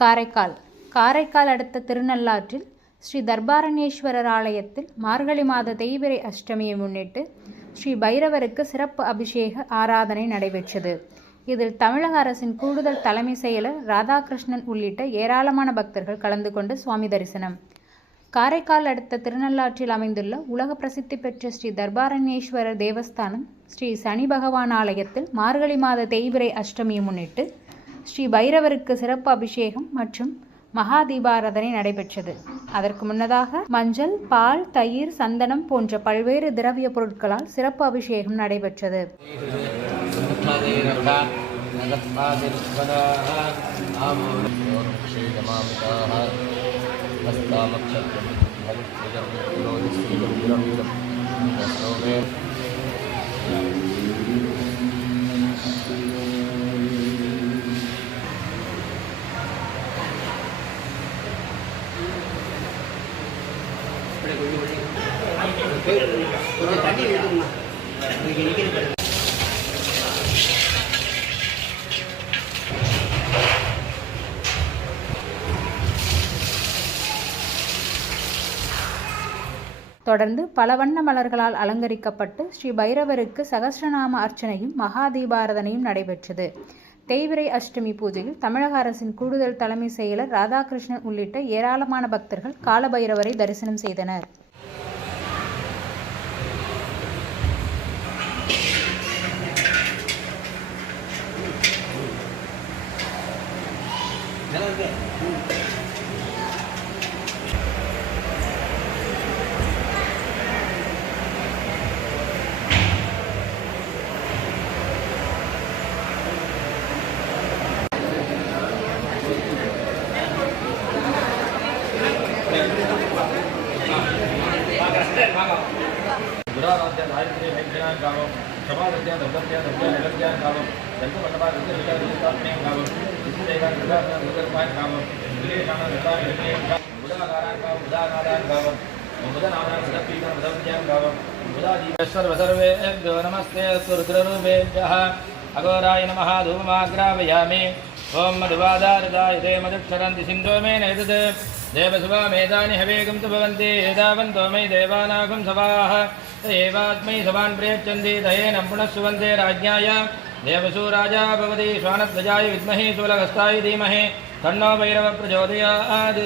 காரைக்கால் அடுத்த திருநள்ளாற்றில் ஸ்ரீ தர்பாரண்யேஸ்வரர் ஆலயத்தில் மார்கழி மாத தேய்பிறை அஷ்டமியை முன்னிட்டு ஸ்ரீ பைரவருக்கு சிறப்பு அபிஷேக ஆராதனை நடைபெற்றது. இதில் தமிழக அரசின் கூடுதல் தலைமை செயலர் ராதாகிருஷ்ணன் உள்ளிட்ட ஏராளமான பக்தர்கள் கலந்து கொண்டு சுவாமி தரிசனம். காரைக்கால் அடுத்த திருநள்ளாற்றில் அமைந்துள்ள உலக பிரசித்தி பெற்ற ஸ்ரீ தர்பாரண்யேஸ்வரர் தேவஸ்தானம் ஸ்ரீ சனி பகவான் ஆலயத்தில் மார்கழி மாத தேய்பிறை அஷ்டமியை முன்னிட்டு ஸ்ரீ பைரவருக்கு சிறப்பு அபிஷேகம் மற்றும் மகா தீபாராதனை நடைபெற்றது. அதற்கு முன்னதாக மஞ்சள், பால், தயிர், சந்தனம் போன்ற பல்வேறு திரவிய பொருட்களால் சிறப்பு அபிஷேகம் நடைபெற்றது. தொடர்ந்து பல வண்ண மலர்களால் அலங்கரிக்கப்பட்டு ஸ்ரீ பைரவருக்கு சகஸ்ரநாம அர்ச்சனையும் மகா தீபாராதனையும் நடைபெற்றது. தேய்பிறை அஷ்டமி பூஜையில் தமிழக அரசின் கூடுதல் தலைமை செயலர் ராதாகிருஷ்ணன் உள்ளிட்ட ஏராளமான பக்தர்கள் காலபைரவரை தரிசனம் செய்தனர். नमस्ते रुद्ररूपेभ्यः अघोराय नमः धूमाग्रापयामि ओं मधुवादारदायते मधुक्षरन्ति सिन्धो मे नैतत् देवसुभा मेधानि हवेगं तु भवन्ति एतावन्तो मयि देवानागं सभाः एवास्मै सभान् प्रयच्छन्ति दयेन पुनः सुवन्ते राज्ञाय देवसु राजा भवति श्वानध्वजाय विद्महे शूलहस्ताय धीमहि तन्नो भैरवः प्रचोदयात्।